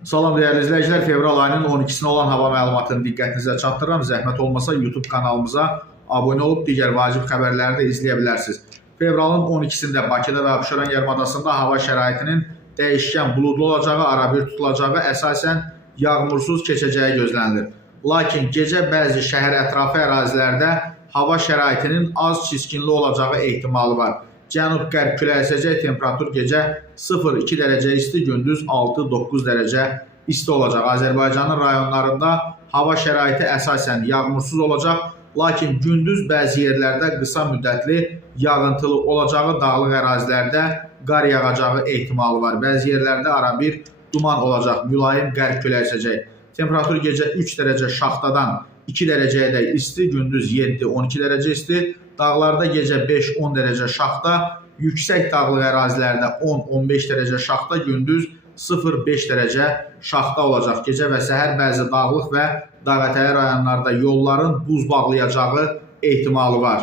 Salam dəyərli izləyicilər, fevral ayının 12-sinə olan hava məlumatını diqqətinizə çatdırıram. Zəhmət olmasa YouTube kanalımıza abunə olub digər vacib xəbərləri də izləyə bilərsiniz. Fevralın 12-sində Bakıda və Abşeron yarımadasında hava şəraitinin dəyişkən buludlu olacağı, arabir tutulacağı, əsasən yağmursuz keçəcəyi gözlənilir. Lakin gecə bəzi şəhər ətrafı ərazilərdə hava şəraitinin az çiskinli olacağı ehtimalı var. Cənub-qərb küləyi əsəcək, temperatur gecə 0-2 dərəcə isti, gündüz 6-9 dərəcə isti olacaq. Azərbaycanın rayonlarında hava şəraiti əsasən yağmursuz olacaq, lakin gündüz bəzi yerlərdə qısa müddətli yağıntılı olacağı, dağlıq ərazilərdə qar yağacağı ehtimalı var. Bəzi yerlərdə arabir duman olacaq, mülayim qərb küləyi əsəcək. Temperatur gecə 3 dərəcə şaxtadan 2 dərəcəyə dək isti, gündüz 7-12 dərəcə isti. Dağlarda gecə 5-10 dərəcə şaxta, yüksək dağlıq ərazilərdə 10-15 dərəcə şaxta, gündüz 0-5 dərəcə şaxta olacaq. Gecə və səhər bəzi dağlıq və dağətəyi rayonlarda yolların buz bağlayacağı ehtimalı var.